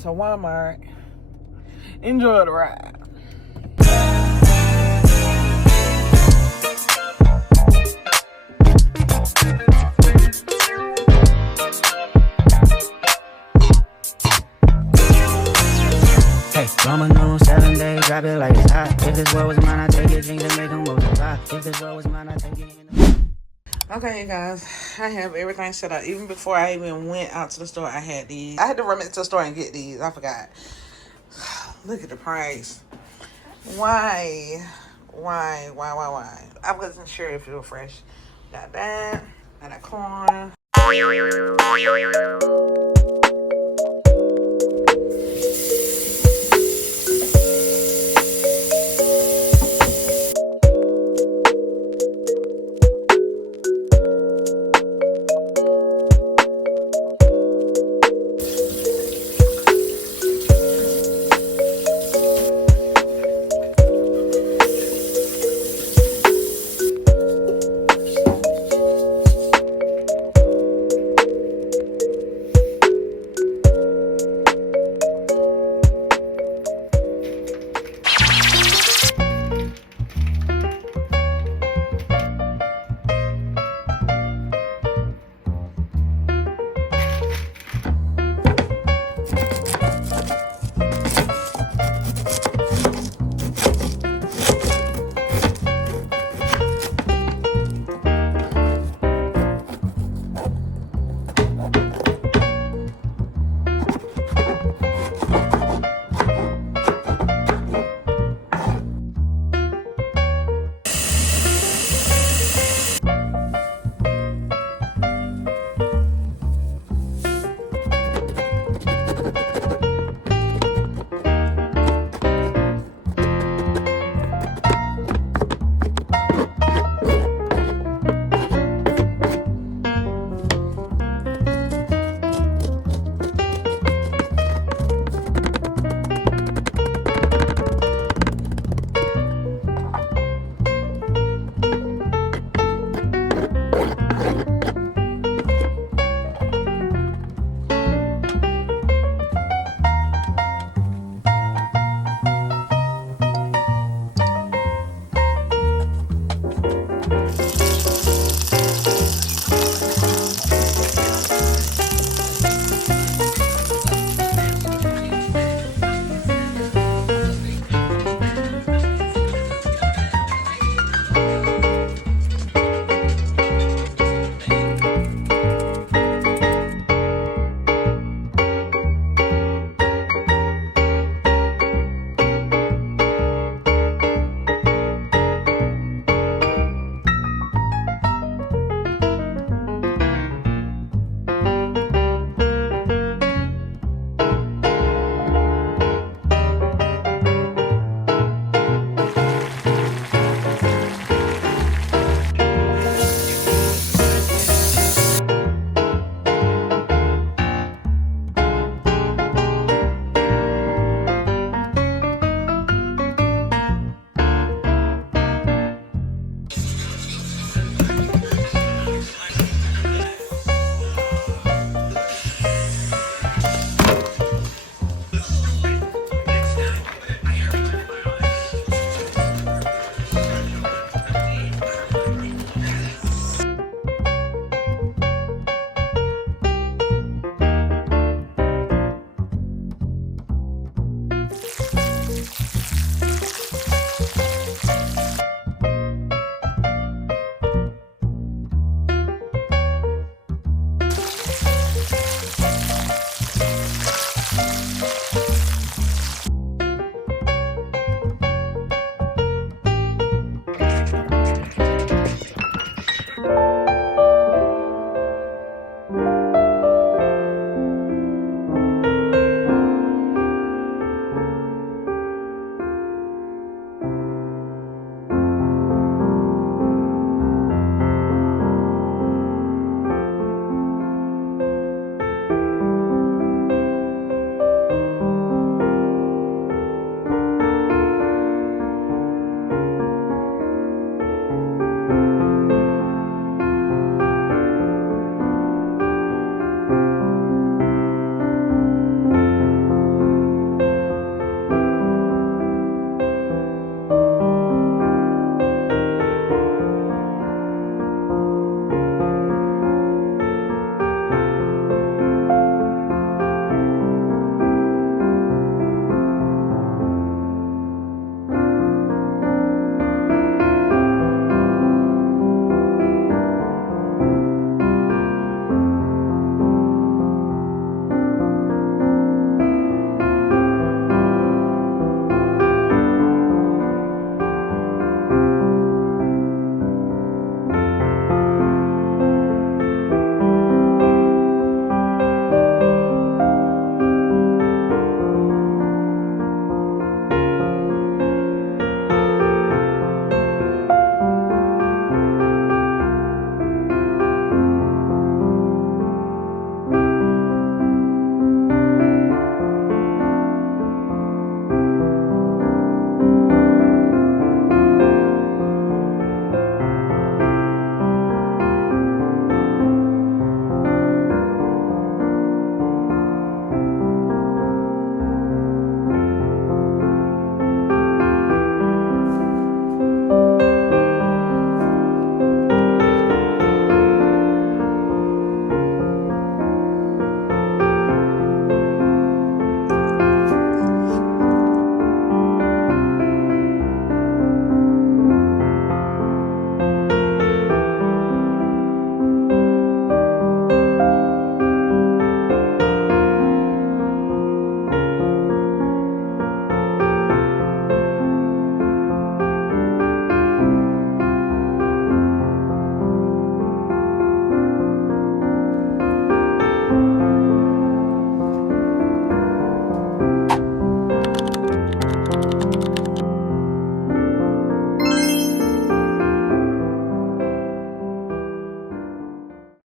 to Walmart. Enjoy the ride. Hey, Roma no 7 days, drop it like it's hot. If this world was mine, I take it, dreams and make them multiply. If this world was mine, I take it. Okay, you guys, I have everything set up. Even before I even went out to the store, I had these. I had to run to the store and get these. I forgot. Look at the price. Why? I wasn't sure if it was fresh. Got that. Got that corn.